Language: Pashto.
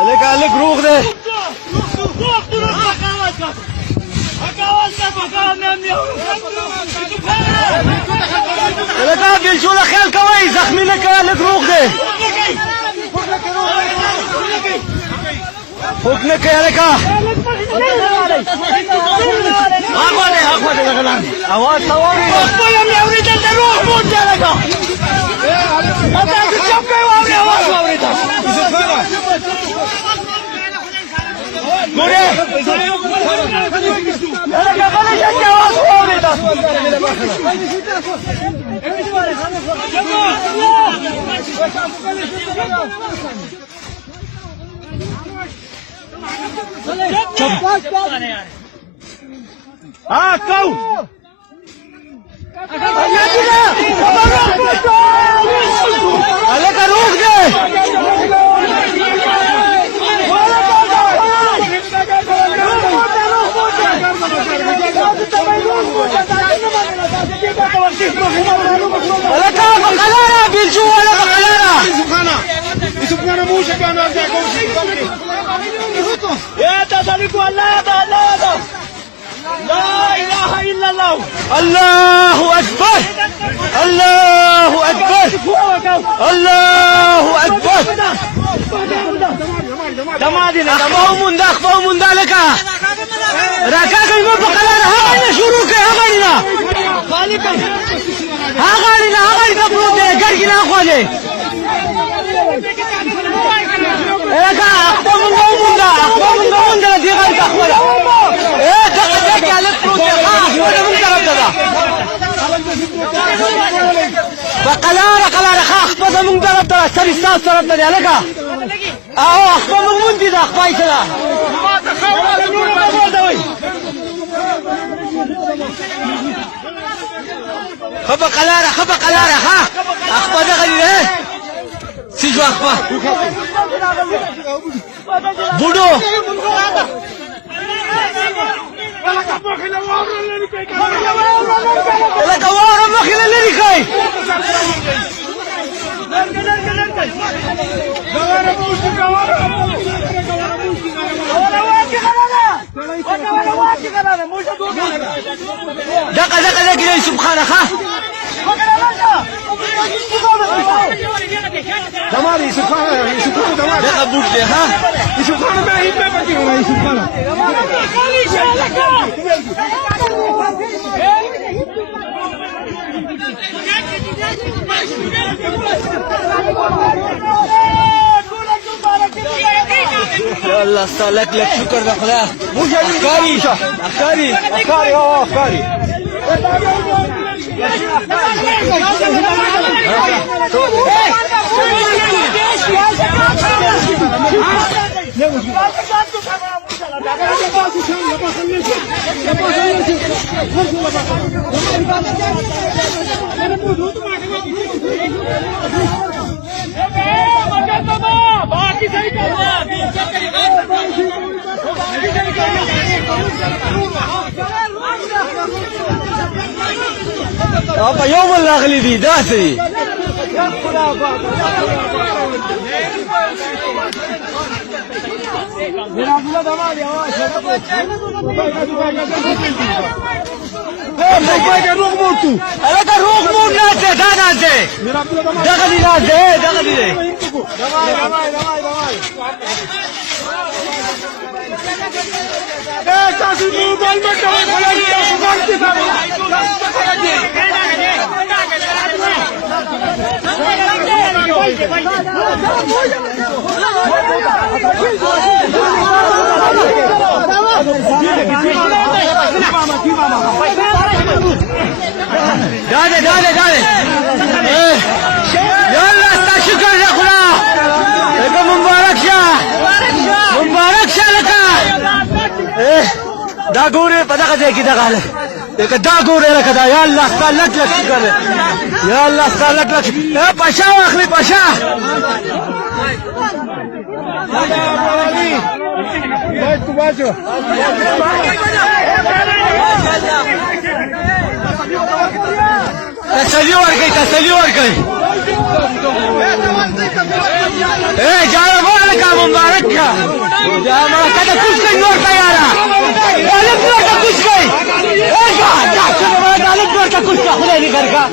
الک روغ ده الک بیلچونه خیال کوي زخمی نه کوي الک روغ ده فوق نه کوي الک اخوا ده غلان اواز ثواري خپل مې اورېدل د روح مونږ الک تاسو چپ کوي واوري اواز اورېدل ګوره الک غلې چې اواز اورېدل ها کو الک روغ ده الک بقلاره بیلجو ولا بقلاره سبحان موسى كان ارجع يا تدرك الله الله لا اله الا الله الله اكبر الله اكبر الله اكبر دمادنا اخفاو من ذلك راكاك المبقى لنا هغانا شروك هغانا هغانا كبروت قرقنا اخواني لك اخفاو من قوم دي غيرك اخوانا ايه تقدك على الفروت اخوانا من طرف فقلارة اخفاو من طرف سري استاذ طرف دي لك اخفاو من دي ده اخفاي سلا خبا قلارة ها اخفا ده غني ايه سيجو اخفا بودو لك وارا مخيل اللي كاي دقة سبحانك ها دماري سبحان دماري دقة بوجه ها سبحان ما هي ما بكي سبحان يا الله صالك لك شكر بخلا افكاري ابا يوم الاغلي دي داسي روغ موتو الك روغ مو نازه دا نازه دغلي نازه دغلي تاسو موبایل مې کوي خلک تاسو ورته داده يلا استشكر يا خلا لك مبارك شه لك دا ګوره په دغه ځای کې دغه حاله دا ګوره لکه دا یا الله ستا لک شکر یا الله ستا لک پاشا واخلي پاشا باجو تسلی ورکړئ جانب والے کا مبارک کا كذا كل شيء نور طيارة قالت نور كل شيء ايه قاعد شنو ما قالت نور كل شيء خذني غرقة